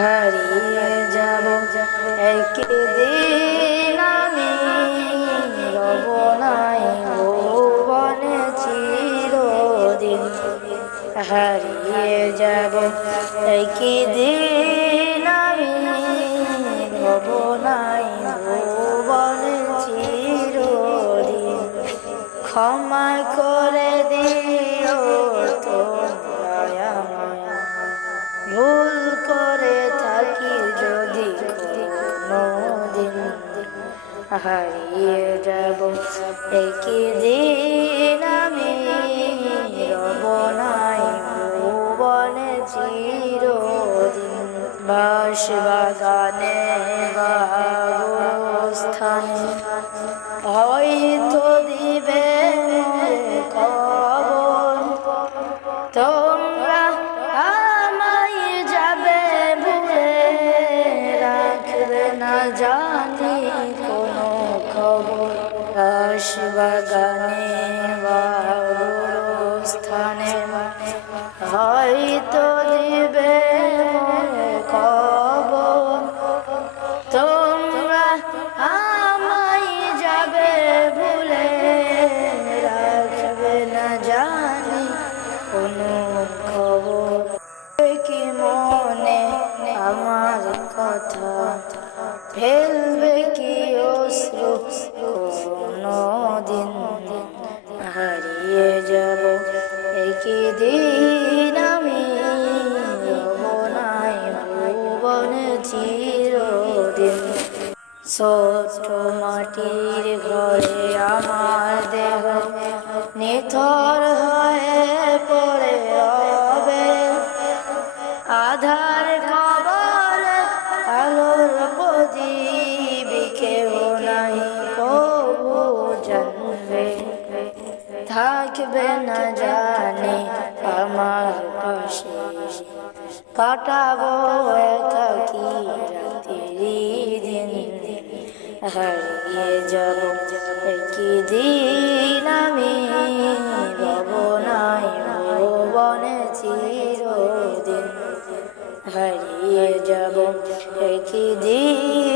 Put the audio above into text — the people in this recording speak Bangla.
হারিয়ে যাব একদিন আমি, রব নাই ভুবনে চিরদিন। হারিয়ে যাব একদিন আমি, রব নাই ভুবনে চিরদিন। ক্ষমা করে দিও তোমরা আমায়, ভুল করে থাকি যদি কোনোদিন। হারিয়ে যাব একদিন আমি, রব নাই ভুবনে চিরদিন। বাঁশবাগানে বা গোরস্থানে হয়তো দিবে মোরে খবর, তোমরা আমায় যাবে ভুলে, রাখবে না জানি কোনো খবর। বাঁশবাগানে বা গোরস্থানে হয়তো দিবে মোরে খবর, তোমরা আমায় যাবে ভুলে, রাখবে না জানি কোনো খবর। কি মনে আমার কথা, ফেলবে কি অশ্রু কোনোদিন। হারিয়ে যাব একদিন আমি, রব নাই ভুবনে চিরদিন। ছোট মাটির ঘরে আমার দেহ নিথর হয়ে পড়ে রবে, আধার কবরে আলোর প্রদীপ কেউ নাই কবু জানবে, থাকবে না জানি আমার পাশে, কাটাবো একাকী রাতেরি দিন। হারিয়ে যাব একদিন আমি, রব নাই ভুবনে চিরদিন। হারিয়ে যাব একদিন